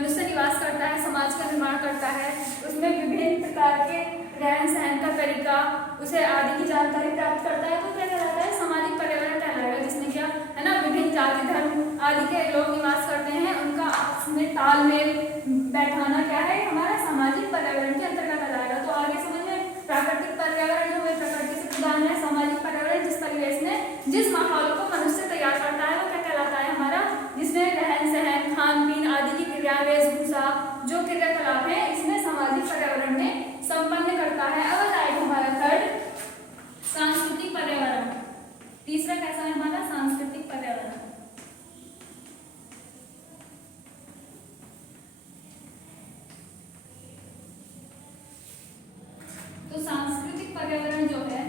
मनुष्य निवास करता है, समाज का निर्माण करता है, उसमें विभिन्न प्रकार के रहन सहन का तरीका, उसे आदि की जानकारी प्राप्त करता है, तो क्या कहलाता है? सामाजिक पर्यावरण कहलाएगा, जिसमें क्या है ना, विभिन्न जाति धर्म आदि के लोग निवास करते हैं, उनका आपस में तालमेल बैठाना क्या है? हमारा सामाजिक पर्यावरण के अंतर्गत आ जाएगा। तो आगे समझ में, प्राकृतिक पर्यावरण जो है प्रकृति से प्रदान है, सामाजिक पर्यावरण जिस परिवेश में जिस माहौल को मनुष्य तैयार करता है वो क्या कहलाता है? हमारा, जिसमें रहन सहन, खान पीन आदि की क्रिया, वेशभूषा जो क्रियाकलाप है, इसमें सामाजिक पर्यावरण में संपन्न करता है। अब आएगा हमारा थर्ड, सांस्कृतिक पर्यावरण। तीसरा कैसा है हमारा? सांस्कृतिक पर्यावरण। तो सांस्कृतिक पर्यावरण जो है,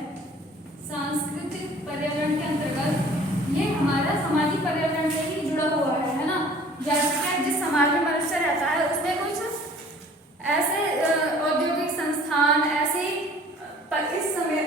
सांस्कृतिक पर्यावरण के अंतर्गत ये हमारा सामाजिक पर्यावरण से ही जुड़ा हुआ है ना। जैसे जिस समाज में मनुष्य रहता है उसमें कुछ ऐसे औद्योगिक संस्थान, ऐसे इस समय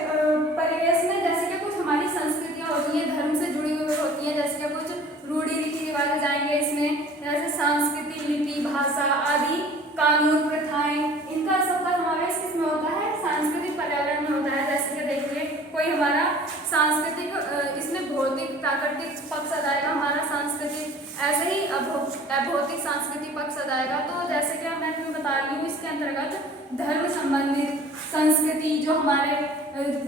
परिवेश में जैसे कि कुछ हमारी संस्कृतियां होती हैं, धर्म से जुड़ी हुई होती हैं, जैसे कि कुछ रूढ़ी रीति रिवाज जाएंगे इसमें, जैसे संस्कृति, लिपि, भाषा आदि, कानून, प्रथाएं, इनका सबका समावेश किसमें होता है? सांस्कृतिक पर्यावरण में होता है। जैसे कि देखिए, कोई हमारा सांस्कृतिक, इसमें भौतिक प्राकृतिक पक्ष आ जाएगा हमारा सांस्कृतिक, ऐसे ही अभौतिक सांस्कृतिक पक्ष आ जाएगा। तो जैसे कि मैं तुम्हें बता रही हूँ, इसके अंतर्गत धर्म संबंधित संस्कृति, जो हमारे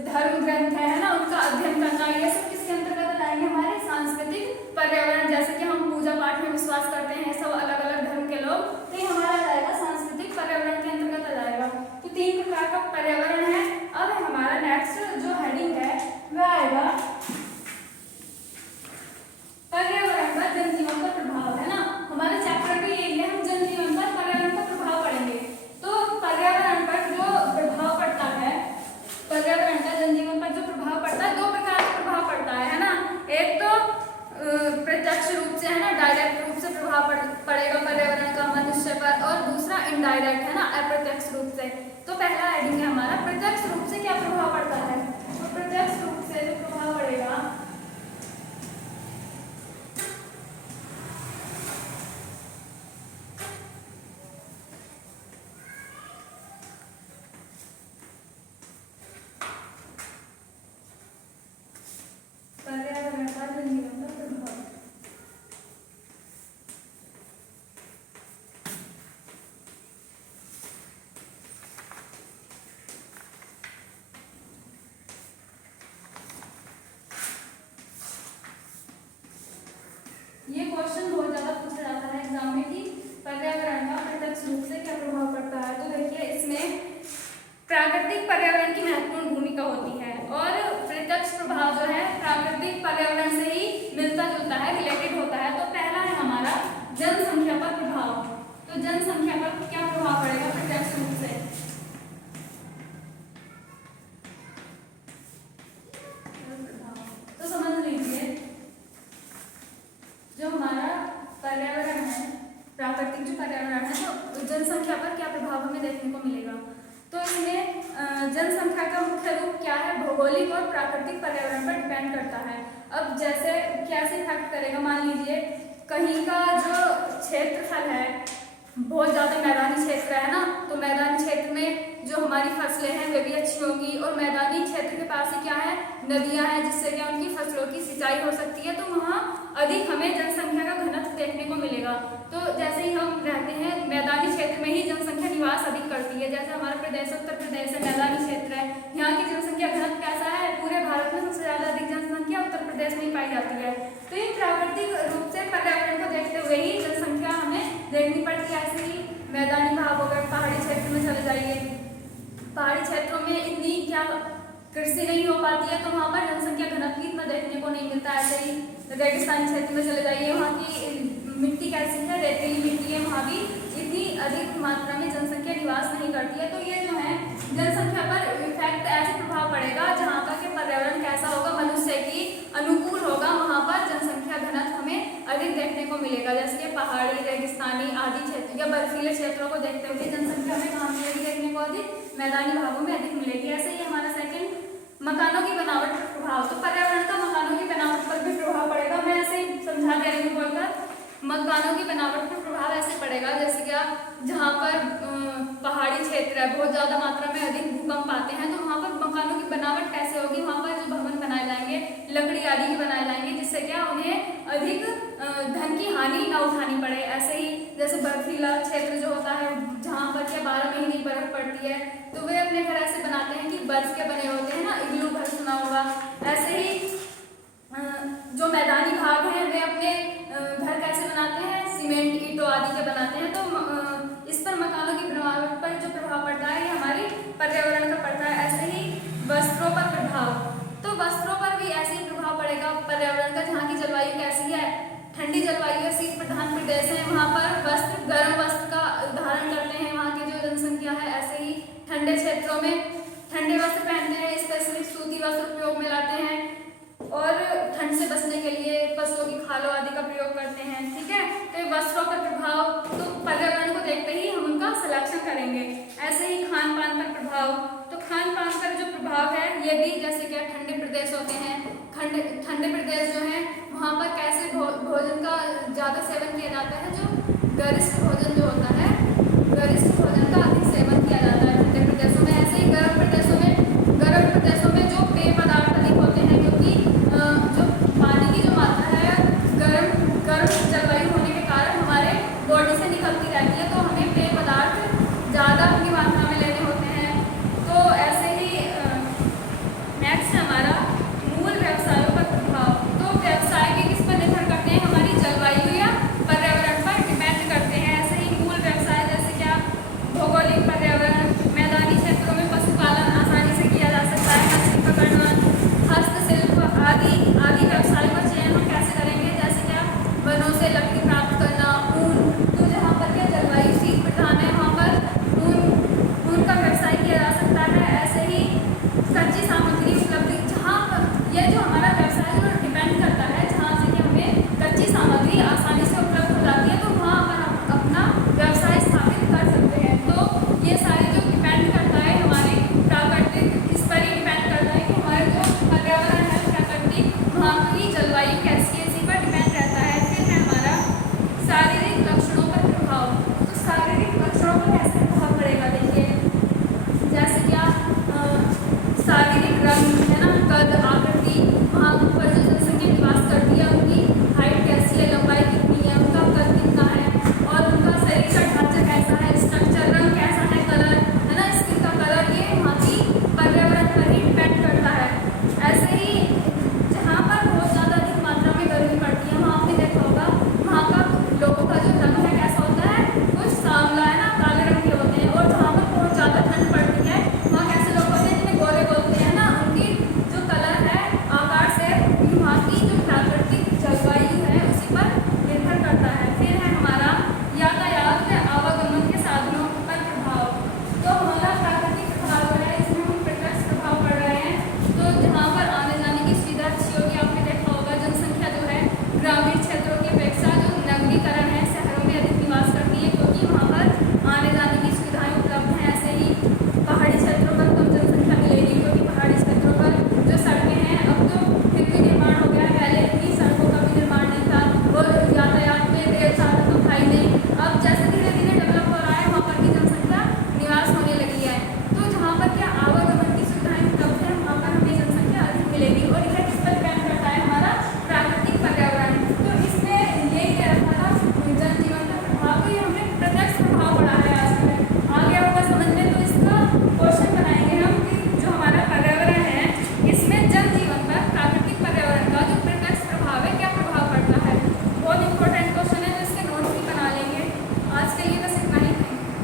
धर्म ग्रंथ है ना, उनका अध्ययन करना, ये सब किसके अंतर्गत आएंगे? हमारे सांस्कृतिक पर्यावरण। जैसे कि हम पूजा पाठ में विश्वास करते हैं सब अलग अलग धर्म के लोग, तो ये हमारा आ जाएगा सांस्कृतिक पर्यावरण के अंतर्गत आ जाएगा। तो 3 प्रकार का पर्यावरण है। अब हमारा नेक्स्ट जो हेडिंग है वह आएगा पर्यावरण का जनजीवन पर प्रभाव, है ना। हमारे चैप्टर का यही है, हम जनजीवन पर पर्यावरण का प्रभाव पढ़ेंगे। तो पर्यावरण पर जो प्रभाव पड़ता है, पर्यावरण का जनजीवन पर जो प्रभाव पड़ता है, 2 प्रकार का प्रभाव पड़ता है ना। एक तो प्रत्यक्ष रूप से, है ना, डायरेक्ट रूप से प्रभाव पड़ेगा पर्यावरण का मनुष्य पर, और दूसरा इनडायरेक्ट, है ना, अप्रत्यक्ष रूप से। तो पहला हेडिंग है हमारा प्रत्यक्ष रूप से क्या प्रभाव पड़ता है। तो प्रत्यक्ष रूप से जो प्रभाव पड़ेगा, पर्यावरण का जनजीवन पर प्रभाव, ये क्वेश्चन बहुत ज्यादा पूछा जाता है एग्जाम में कि पर्यावरण का प्रत्यक्ष रूप से क्या प्रभाव पड़ता है। तो देखिए, इसमें प्राकृतिक पर्यावरण की महत्वपूर्ण भूमिका होती है, और प्रत्यक्ष प्रभाव जो है प्राकृतिक पर्यावरण से ही मिलता जुलता है, रिलेटेड होता है। तो पहला है हमारा जनसंख्या पर प्रभाव। तो जनसंख्या पर क्या प्रभाव पड़ेगा प्रत्यक्ष रूप से? तो समझ लीजिए, जो हमारा पर्यावरण है, प्राकृतिक जो पर्यावरण है, तो जनसंख्या पर क्या प्रभाव हमें देखने को मिलेगा। तो इसमें जनसंख्या का मुख्य रूप क्या है? भौगोलिक और प्राकृतिक पर्यावरण पर डिपेंड करता है। अब जैसे कैसे इफेक्ट करेगा, मान लीजिए कहीं का जो क्षेत्रफल है, बहुत ज़्यादा मैदानी क्षेत्र है ना, तो मैदानी क्षेत्र में जो हमारी फसलें हैं वे भी अच्छी होंगी, और मैदानी क्षेत्र के पास ही क्या है? नदियां हैं, जिससे क्या उनकी फसलों की सिंचाई हो सकती है। तो वहाँ अधिक हमें जनसंख्या का घनत्व देखने को मिलेगा। तो जैसे ही हम रहते हैं मैदानी क्षेत्र में ही जनसंख्या निवास अधिक करती है। जैसे हमारा प्रदेश उत्तर प्रदेश है, मैदानी क्षेत्र है, यहाँ की जनसंख्या घनत्व कैसा है? पूरे भारत में सबसे ज्यादा अधिक जनसंख्या उत्तर प्रदेश में ही पाई जाती है। तो ये प्राकृतिक रूप से पर्यावरण को देखते हुए ही जनसंख्या हमें देखनी पड़ती है। ऐसे ही मैदानी भाग हो गए, पहाड़ी क्षेत्र में चले जाइए, पहाड़ी क्षेत्रों में इतनी क्या कृषि नहीं हो पाती है, तो वहाँ पर जनसंख्या घनत्व इतना देखने को नहीं मिलता। ऐसे ही रेगिस्तानी क्षेत्र में चले जाइए, वहाँ की मिट्टी कैसी है? रेतीली मिट्टी है, वहाँ भी इतनी अधिक मात्रा में जनसंख्या निवास नहीं करती है। तो ये जो है जनसंख्या पर इफेक्ट ऐसे प्रभाव पड़ेगा जहाँ का कि पर्यावरण कैसा होगा, मनुष्य की अनुकूल होगा, वहाँ पर जनसंख्या घनत्व हमें अधिक देखने को मिलेगा। जैसे कि पहाड़ी, रेगिस्तानी आदि क्षेत्र या बर्फीले क्षेत्रों को देखते हुए जनसंख्या हमें कहाँ मिलेगी देखने को? अधिक मैदानी भागों में अधिक मिलेगी। ऐसे ही हमारा सेकंड मकानों की बनावट पर प्रभाव। तो पर्यावरण का मकानों की बनावट पर भी प्रभाव पड़ेगा। मैं ऐसे ही समझा दे रही हूँ बोलकर मकानों की बनावट पर प्रभाव ऐसे पड़ेगा जैसे क्या जहाँ पर पहाड़ी क्षेत्र है, बहुत ज़्यादा मात्रा में अधिक भूकंप आते हैं, तो वहाँ पर मकानों की बनावट कैसे होगी, वहाँ पर जो भवन बनाए जाएंगे लकड़ी आदि के बनाए जाएंगे, जिससे क्या उन्हें अधिक धन की हानि ना उठानी पड़े। ऐसे ही जैसे बर्फीला क्षेत्र जो होता है जहाँ पर क्या 12 महीने बर्फ पड़ती है, तो वे अपने घर ऐसे बनाते हैं कि बर्फ के बने होते हैं ना, इग्लू घर सुना होगा। ऐसे ही जो मैदानी भाग हैं वे अपने घर कैसे बनाते हैं, सीमेंट ईंटों आदि के बनाते हैं। तो इस पर मकानों की बनावट पर जो प्रभाव पड़ता है ये हमारी पर्यावरण का पड़ता है। ऐसे ही वस्त्रों पर प्रभाव, तो वस्त्रों पर भी ऐसे ही प्रभाव पड़ेगा पर्यावरण का। जहाँ की जलवायु कैसी है, ठंडी जलवायु है, शीत प्रधान प्रदेश है, वहाँ पर वस्त्र गर्म वस्त्र का धारण करते हैं वहाँ की जो जनसंख्या है। ऐसे ही ठंडे क्षेत्रों में ठंडे वस्त्र पहनते हैं, स्पेसिफिक सूती वस्त्र उपयोग में लाते हैं और ठंड से बचने के लिए पशुओं की खालों आदि का प्रयोग करते हैं। ठीक है, तो वस्त्रों पर प्रभाव, तो पर्यावरण को देखते ही हम उनका सिलेक्शन करेंगे। ऐसे ही खान पान पर प्रभाव, तो खान पान पर जो प्रभाव है ये भी जैसे क्या ठंडे प्रदेश होते हैं, ठंडे प्रदेश जो है वहाँ पर कैसे भोजन का ज़्यादा सेवन किया जाता है, जो गरिष्ठ भोजन जो होता है, गरिष्ठ भोजन का अधिक सेवन किया जाता है ठंडे प्रदेशों में। ऐसे ही गर्म प्रदेशों में जो पेय पदार्थ अधिक होते हैं, क्योंकि जो पानी की जो मात्रा है गर्म जलवायु होने के कारण हमारे बॉडी से निकलती रहती है, तो हमें पेय पदार्थ ज़्यादा अपनी मात्रा में लेने होते हैं। तो ऐसे ही नेक्स्ट है हमारा मूल व्यवसायों पर प्रभाव। तो व्यवसाय भी किस पर निर्भर करते हैं, हमारी जलवायु या पर्यावरण पर डिपेंड करते हैं। ऐसे ही मूल व्यवसाय जैसे क्या भौगोलिक पर्यावरण, मैदानी क्षेत्रों में पशुपालन आसानी से किया जा सकता है, मछली पकड़ना, हस्तशिल्प आदि व्यवसायों का चयन हम कैसे करेंगे, जैसे क्या वनों से लकड़ी प्राप्त करना, ऊन, तो जहाँ पर क्या जलवायु शीत प्रधान है वहाँ पर ऊन का व्यवसाय किया जा सकता है। ऐसे ही कच्ची सामग्री उपलब्धि, जहाँ पर यह जो हमारा व्यवसाय जो डिपेंड करता है, जहाँ से कि हमें कच्ची सामग्री आसानी से उपलब्ध हो जाती है, तो वहाँ पर हम अपना व्यवसाय स्थापित कर सकते हैं। तो ये सारे जो डिपेंड करता है हमारी प्राकृतिक, इस पर ही डिपेंड करता है कि हमारे जो पर्यावरण है प्राकृतिक, वहाँ की जलवायु कैसी है, इसी पर डिपेंड रहता है। फिर है हमारा शारीरिक लक्षणों